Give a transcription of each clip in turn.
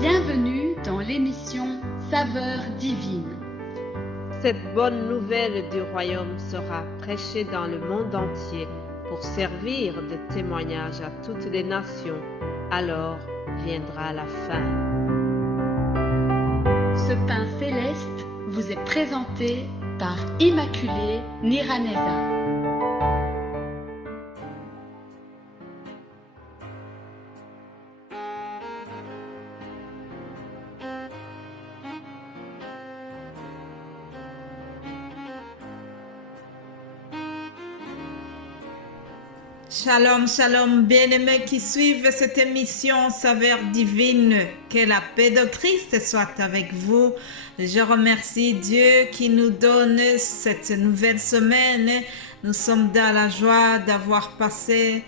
Bienvenue dans l'émission Saveurs divines. Cette bonne nouvelle du royaume sera prêchée dans le monde entier pour servir de témoignage à toutes les nations. Alors viendra la fin. Ce pain céleste vous est présenté par Immaculée Niraneza. Shalom, shalom, bien-aimés qui suivent cette émission Saveurs divines. Que la paix de Christ soit avec vous. Je remercie Dieu qui nous donne cette nouvelle semaine. Nous sommes dans la joie d'avoir passé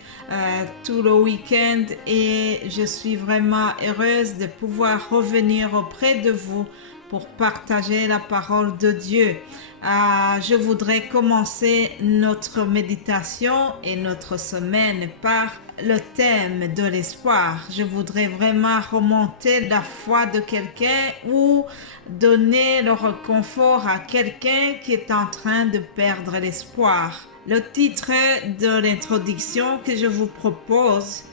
tout le week-end et je suis vraiment heureuse de pouvoir revenir auprès de vous pour partager la parole de Dieu. Je voudrais commencer notre méditation et notre semaine par le thème de l'espoir. Je voudrais vraiment remonter la foi de quelqu'un ou donner le réconfort à quelqu'un qui est en train de perdre l'espoir. Le titre de l'introduction que je vous propose,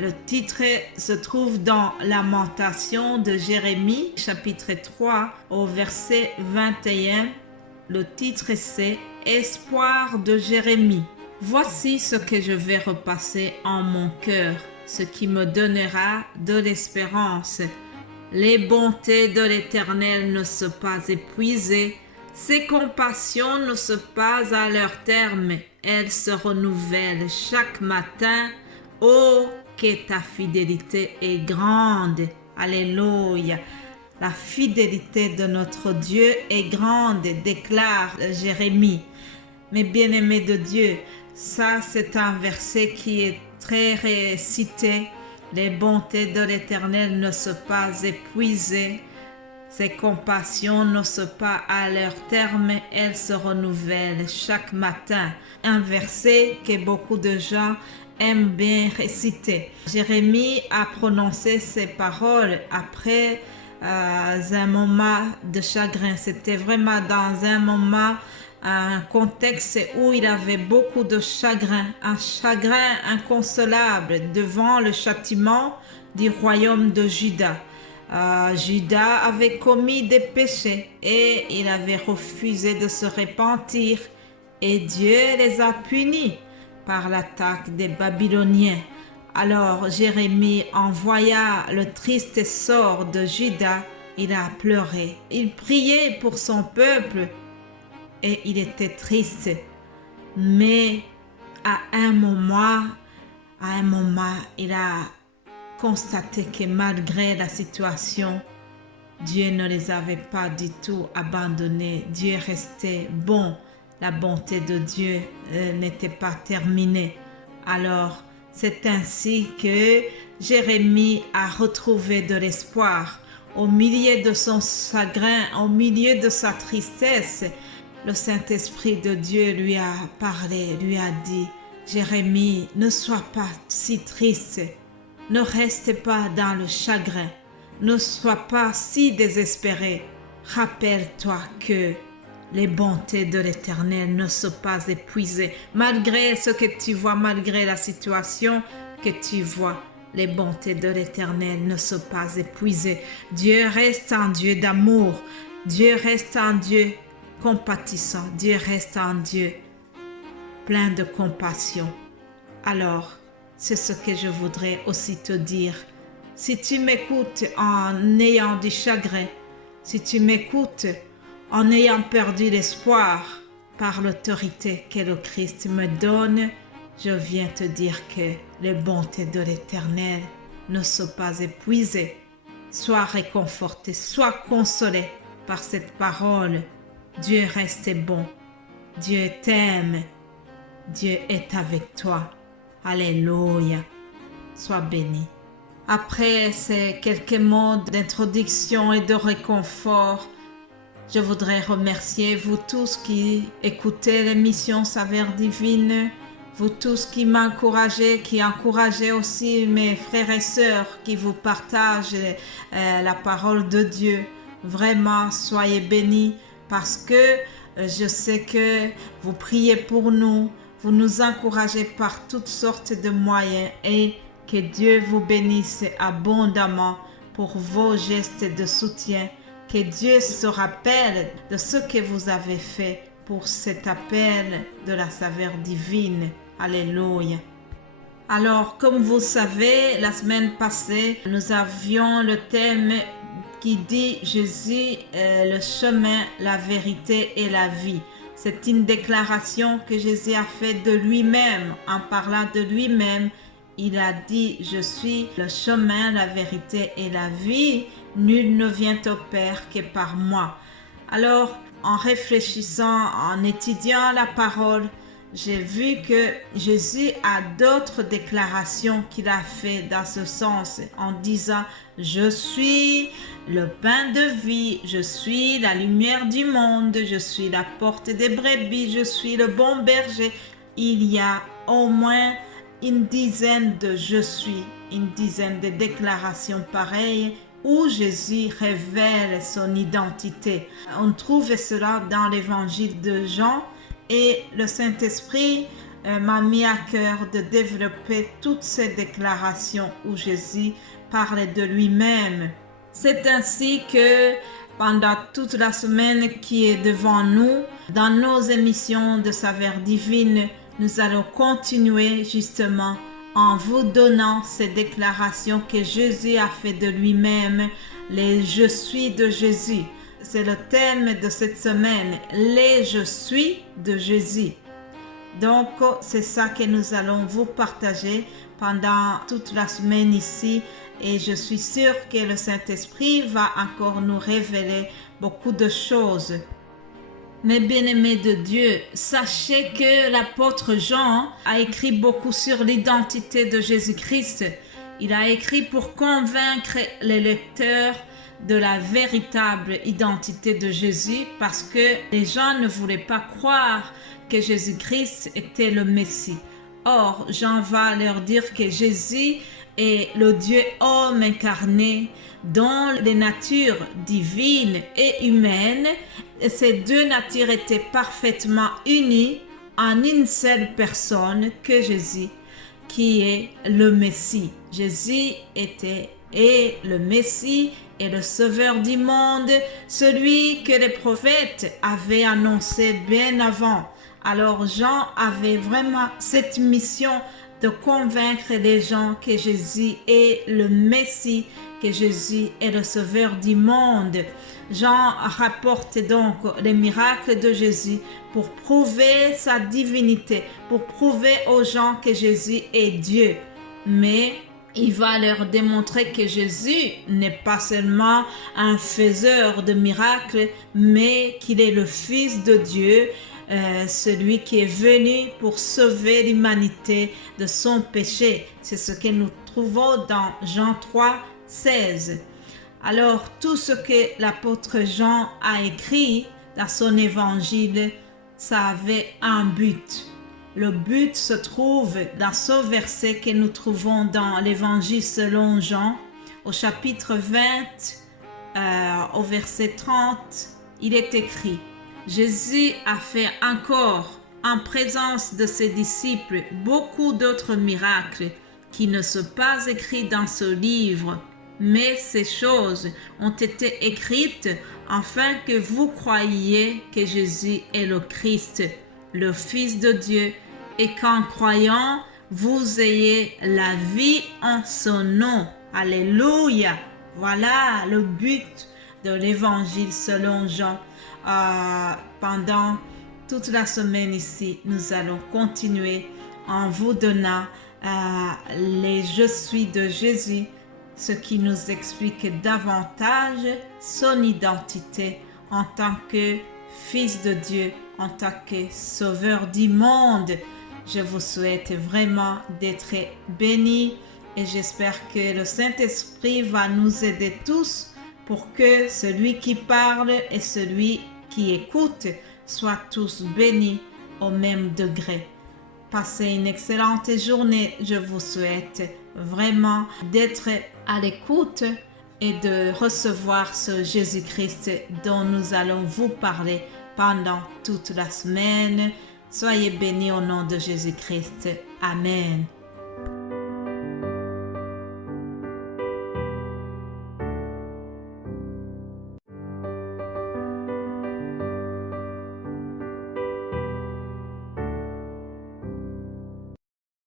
le titre se trouve dans Lamentation de Jérémie, chapitre 3, au verset 21. Le titre c'est Espoir de Jérémie. Voici ce que je vais repasser en mon cœur, ce qui me donnera de l'espérance. Les bontés de l'Éternel ne sont pas épuisées, ses compassions ne sont pas à leur terme, elles se renouvellent chaque matin. Oh, que ta fidélité est grande. Alléluia. La fidélité de notre Dieu est grande, déclare Jérémie. Mais bien-aimés de Dieu, ça c'est un verset qui est très récité. Les bontés de l'Éternel ne sont pas épuisées. Ses compassions ne sont pas à leur terme, elles se renouvellent chaque matin. Un verset que beaucoup de gens aiment bien réciter. Jérémie a prononcé ces paroles après un moment de chagrin. C'était vraiment dans un moment, un contexte où il avait beaucoup de chagrin, un chagrin inconsolable devant le châtiment du royaume de Juda. Juda avait commis des péchés et il avait refusé de se repentir et Dieu les a punis par l'attaque des Babyloniens. Alors Jérémie envoya le triste sort de Juda. Il a pleuré. Il priait pour son peuple et il était triste. Mais à un moment, il a constaté que malgré la situation, Dieu ne les avait pas du tout abandonnés. Dieu restait bon. La bonté de Dieu n'était pas terminée. Alors, c'est ainsi que Jérémie a retrouvé de l'espoir. Au milieu de son chagrin, au milieu de sa tristesse, le Saint-Esprit de Dieu lui a parlé, lui a dit, Jérémie, ne sois pas si triste, ne reste pas dans le chagrin, ne sois pas si désespéré. Rappelle-toi que les bontés de l'Éternel ne sont pas épuisées. Malgré ce que tu vois, malgré la situation que tu vois, les bontés de l'Éternel ne sont pas épuisées. Dieu reste un Dieu d'amour. Dieu reste un Dieu compatissant. Dieu reste un Dieu plein de compassion. Alors, c'est ce que je voudrais aussi te dire. Si tu m'écoutes en ayant du chagrin, si tu m'écoutes en ayant perdu l'espoir par l'autorité que le Christ me donne, je viens te dire que les bontés de l'Éternel ne sont pas épuisées. Sois réconforté, sois consolé par cette parole. Dieu reste bon. Dieu t'aime. Dieu est avec toi. Alléluia. Sois béni. Après ces quelques mots d'introduction et de réconfort, je voudrais remercier vous tous qui écoutez l'émission Saveurs divines. vous tous qui m'encouragez, qui encouragez aussi mes frères et sœurs qui vous partagent la parole de Dieu. Vraiment, soyez bénis parce que je sais que vous priez pour nous, vous nous encouragez par toutes sortes de moyens et que Dieu vous bénisse abondamment pour vos gestes de soutien. Que Dieu se rappelle de ce que vous avez fait pour cet appel de la saveur divine. Alléluia. Alors, comme vous savez, la semaine passée, nous avions le thème qui dit Jésus est le chemin, la vérité et la vie. C'est une déclaration que Jésus a faite de lui-même. En parlant de lui-même, il a dit « Je suis le chemin, la vérité et la vie. Nul ne vient au Père que par moi. » Alors, en réfléchissant, en étudiant la parole, j'ai vu que Jésus a d'autres déclarations qu'il a fait dans ce sens en disant « Je suis le pain de vie, je suis la lumière du monde, je suis la porte des brebis, je suis le bon berger. » Il y a au moins une dizaine de « je suis », une dizaine de déclarations pareilles où Jésus révèle son identité. On trouve cela dans l'évangile de Jean. Et le Saint-Esprit m'a mis à cœur de développer toutes ces déclarations où Jésus parlait de lui-même. C'est ainsi que pendant toute la semaine qui est devant nous, dans nos émissions de saveur divine, nous allons continuer justement en vous donnant ces déclarations que Jésus a fait de lui-même, les « je suis » de Jésus. C'est le thème de cette semaine, les « je suis » de Jésus. Donc, c'est ça que nous allons vous partager pendant toute la semaine ici. Et je suis sûre que le Saint-Esprit va encore nous révéler beaucoup de choses. Mes bien-aimés de Dieu, sachez que l'apôtre Jean a écrit beaucoup sur l'identité de Jésus-Christ. Il a écrit pour convaincre les lecteurs de la véritable identité de Jésus parce que les gens ne voulaient pas croire que Jésus-Christ était le Messie. Or, Jean va leur dire que Jésus est le Dieu homme incarné dont les natures divines et humaines, ces deux natures étaient parfaitement unies en une seule personne que Jésus, qui est le Messie. Jésus était le Messie et le Sauveur du monde, celui que les prophètes avaient annoncé bien avant. Alors Jean avait vraiment cette mission de convaincre les gens que Jésus est le Messie, que Jésus est le Sauveur du monde. Jean rapporte donc les miracles de Jésus pour prouver sa divinité, pour prouver aux gens que Jésus est Dieu. Mais il va leur démontrer que Jésus n'est pas seulement un faiseur de miracles, mais qu'il est le Fils de Dieu, celui qui est venu pour sauver l'humanité de son péché. C'est ce que nous trouvons dans Jean 3, 16. Alors, tout ce que l'apôtre Jean a écrit dans son évangile, ça avait un but. Le but se trouve dans ce verset que nous trouvons dans l'évangile selon Jean, au chapitre 20, au verset 30, il est écrit « Jésus a fait encore, en présence de ses disciples, beaucoup d'autres miracles qui ne sont pas écrits dans ce livre, mais ces choses ont été écrites afin que vous croyiez que Jésus est le Christ, le Fils de Dieu, et qu'en croyant, vous ayez la vie en son nom. » Alléluia! Voilà le but de l'évangile selon Jean. Pendant toute la semaine ici, nous allons continuer en vous donnant les « je suis » de Jésus, ce qui nous explique davantage son identité en tant que Fils de Dieu, en tant que Sauveur du monde. Je vous souhaite vraiment d'être bénis et j'espère que le Saint-Esprit va nous aider tous pour que celui qui parle et celui qui écoute soient tous bénis au même degré. passez une excellente journée. Je vous souhaite vraiment d'être à l'écoute et de recevoir ce Jésus-Christ dont nous allons vous parler pendant toute la semaine. Soyez bénis au nom de Jésus-Christ. Amen.